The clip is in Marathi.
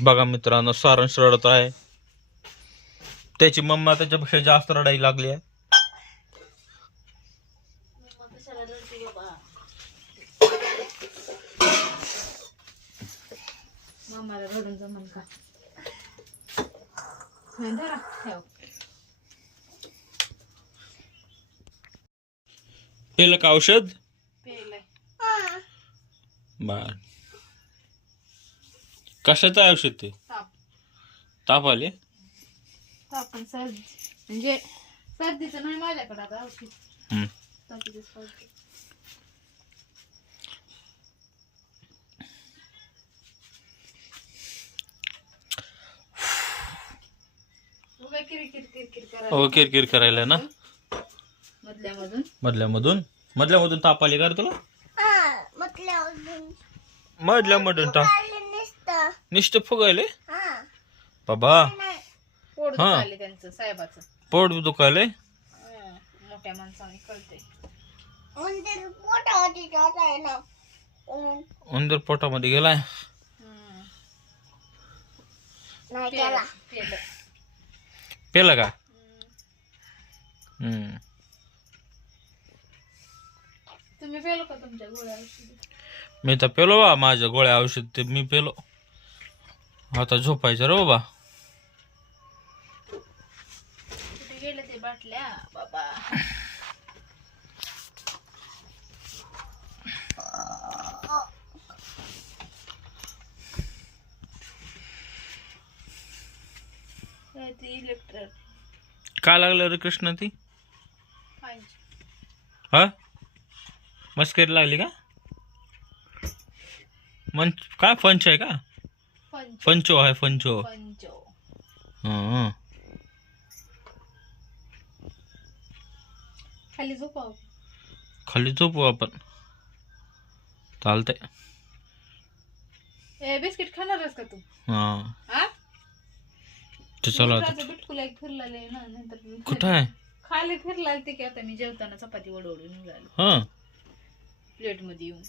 बघा मित्रांनो, सारांश रडत आहे. त्याची मम्मा त्याच्यापेक्षा जास्त रडायला लागली आहे. मामाला रडून जमल का? पेलं का औषध? पेलय. बर. कशाचं औषध ते? ताप. ताप आले? ताप आणि सर्दी, म्हणजे सर्दीचं नाही माझ्याकडे आता औषध. तापाचंच औषध. उगा किरकिर करायला. हो, किरकिर करायला ना. मधल्यामधून ताप आली का रे तुला? मधल्यामधून ताप निष्ठ फुगायले बाबा. पोट दुखायले त्यांचं साहेबाचं. पोट दुखायले. मोठ्या माणसाने कळते. उंदर पोटामध्ये गेलाय. पेलं का? तुम्ही पेलो का तुमच्या गोळ्या औषध? मी तर पेलो बा, माझ्या गोळ्या औषध ते मी पेलो. आता झोपायचं रे बाबा. कुठे गेले ते बाटल्या बाबा? इलेक्ट्रिक काय लागलं रे कृष्ण ती? हा, मस्करी लागली का? काय फंच आहे का? फंचो आहे, फंचो. हा, खाली झोपाव. खाली झोपू आपण. चालतंय. बिस्किट खाणारच का तू? हा, ते चला आता. बिटकुला एक फिरलाय ना, नंतर कुठं आहे? खाली फिरला ते की आता मी जेवताना चपाती वडवडून निघालो हा, प्लेट मध्ये येऊन.